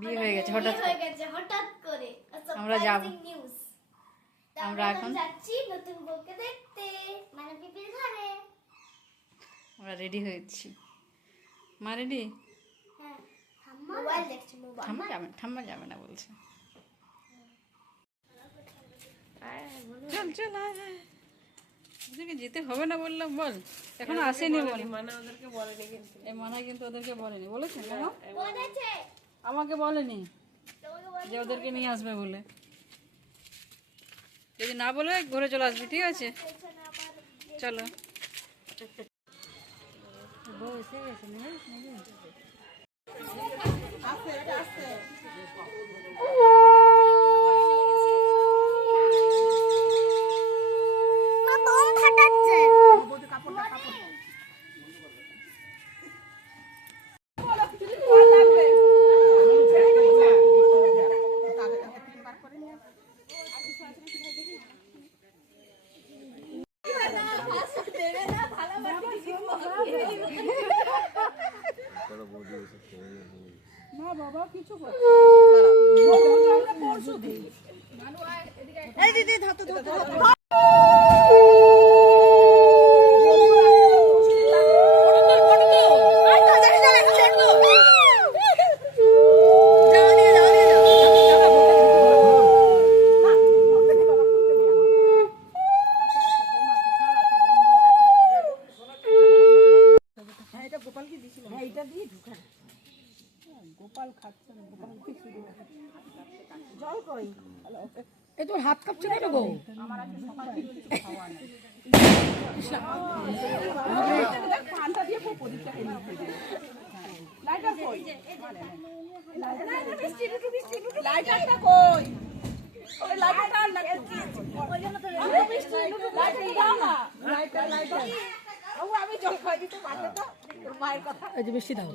বিয়ে হয়ে গেছে হঠাৎ করে। আমরা যাব। আমরা এখন যাচ্ছি নতুন বউকে দেখতে, মানে পিপির ঘরে। আমরা রেডি হয়েছি। মা রেডি? হ্যাঁ, মোবাইল দেখছি। ঠাম্মা যাবে না বলছে। চল চল ওদেরকে যেতে হবে না বললাম, বল এখনো আসেনি বল। মানা ওদেরকে বলেনি কিন্তু। এই মানা কিন্তু ওদেরকে বলেনি, বলেছে মামা? বলেছে আমাকে বলেনি তোমাকে বলে। যে ওদেরকে নিয়ে আসবে বলে। যদি না বলে ঘুরে চলে আসবি, ঠিক আছে? চলো। বউ এসে গেছে না? মা বাবা কিছু এই তোর হাত কাঁপছে কেন গো? আমি জল খাই দিতে পারলে তো তোর মায়ের কথা। এই যে বেশি দাও।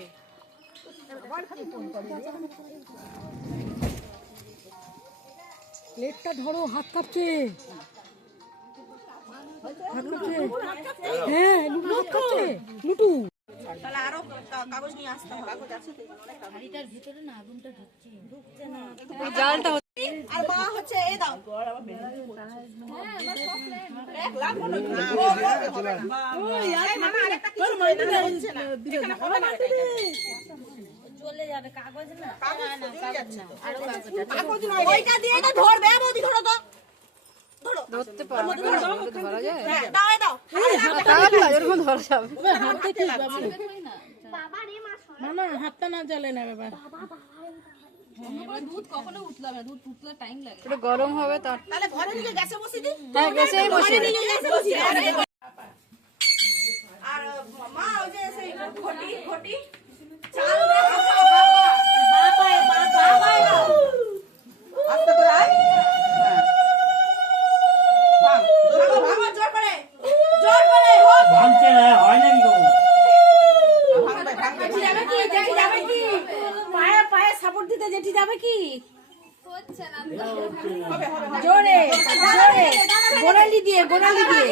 প্লেটটা ধরো, হাত কাঁপছে। হাত কাঁপছে। হ্যাঁ, লুটু হাত কাঁপছে। লুটু তাহলে আরো কাগজ নিয়ে আসতে হবে। কাগজ আছে তো? গাড়িটার ভিতরে না আগুনটা ঢুকছে না। জালটা আর মা হচ্ছে এই দাও। চলে যাবে কাগজ না। কাগজ নয়, ওইটা দিয়ে তো ধরবে। বৌদি ধরো তো, ধরো। ধরতে পারবো ধরা যায়? হ্যাঁ, দাও দাও। এরকম ধরা যাবে। হাতে কি বাবা? বাবা রে মা না না, হাতটা না জ্বলে না ব্যাপার। একটু গরম হবে তার। তাহলে ঘরে নিয়ে গ্যাসে বসিয়ে দিই। হ্যাঁ গ্যাসেই বসিয়ে দে। গ্যাসে বসিয়ে দিই। আর মা ওই যে সেই ঘটি ঘটি চাল দেখো। বাবা আস্তে করে আয়। ভাঙ জোর করে, জোর করে হোক। ভাঙছে না, হয় নাকি গো? ভাঙবে ভাঙবে। যাবে কি? জেঠি যাবে কি? পায়ে পায়ে সাপোর্ট দিতে জেঠি যাবে কি? জোরে জোরে, গোড়ালি দিয়ে গোড়ালি দিয়ে।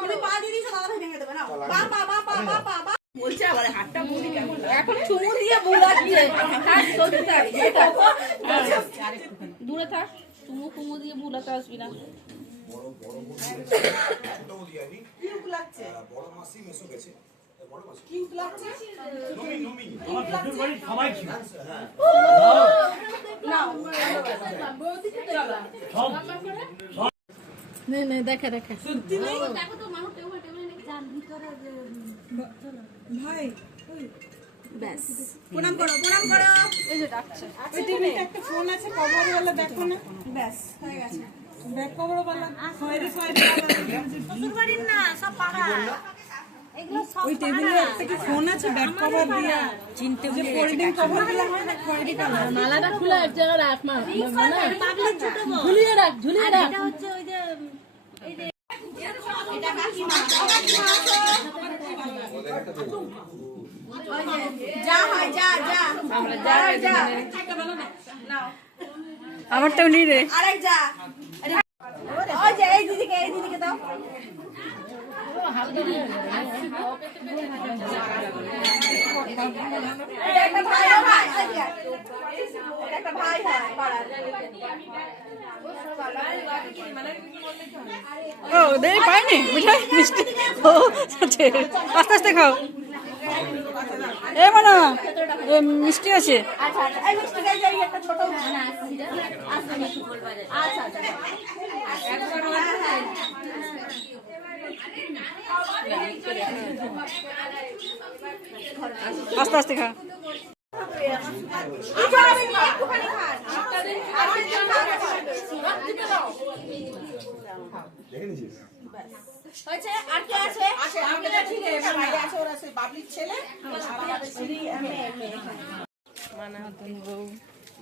তুমি পা দিয়ে দিছো, দাদা ভেঙে দেবে না। বাবা বাবা বাবা বাবা বলছে আবার হাতটা মুড়ি কেমন এখন চুমু দিয়ে বুলাচ্ছে। হাত সত্যি তাই। দূরে থাক, চুমু কুমু দিয়ে বুলাতে আসবি না। কিউট লাগছে। কিউট লাগছে। আমার শ্বশুর বাড়ির সবাই ছিল। নে নে, দেখে দেখে। ব্যাস প্রণাম করো, প্রণাম করো। এই যে ডাকছে। ওই টিভিতে একটা ফোন আছে, কভার वाला দেখো না। ব্যাস হয়ে গেছে। ব্যাক কভার वाला খয়েরি খয়েরি শ্বশুর বাড়ির না, সব পাড়া। এগুলো সব ওই টেবিলে একটা কি ফোন আছে ব্যাক কভার দিয়া, চিনতে যে ফোল্ডিং কভার গুলো হয় না, খয়েরি কালার। মালাটা খুলে এক জায়গায় রাখ। মা ঝুলিয়ে রাখ, ঝুলিয়ে রাখ। এটা হচ্ছে ওই যে এই যে এটা কাকিমা, যা হয় যা যা আমরা যা যা। আমারটাও নিয়ে রে। আরেক যা। ওই যে এই দিদিকে দাও। ও দেরি পাইনি মিঠাই মিষ্টি ও আচ্ছা, আস্তে আস্তে খাও এ মানা এ মিষ্টি আছে আস্তে আস্তে খা নতুন বউ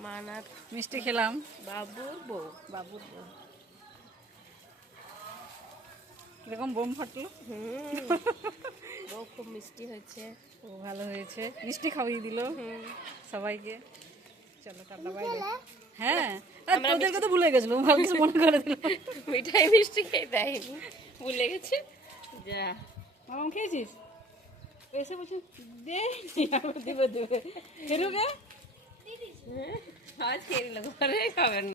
মানাত মিষ্টি খেলাম বাবুর বউ বাবুর বউ কিরকম বোম ফাটলো বউ খুব মিষ্টি হয়েছে। ও ভালো হয়েছে মিষ্টি খাওয়িয়ে দিল সবাইকে চলো টাটা বাই বাই হ্যাঁ আর তোদেরকে তো ভুলে গেছিল ভালো কিছু মনে করে দিল মিঠাই মিষ্টি খেয়ে দেয়নি, ভুলে গেছে। যা মামা খেয়েছিস এসে বলছি দে দেবে দেবে খেলুকে আজ খেয়ে নিল, ঘরে খাবেন।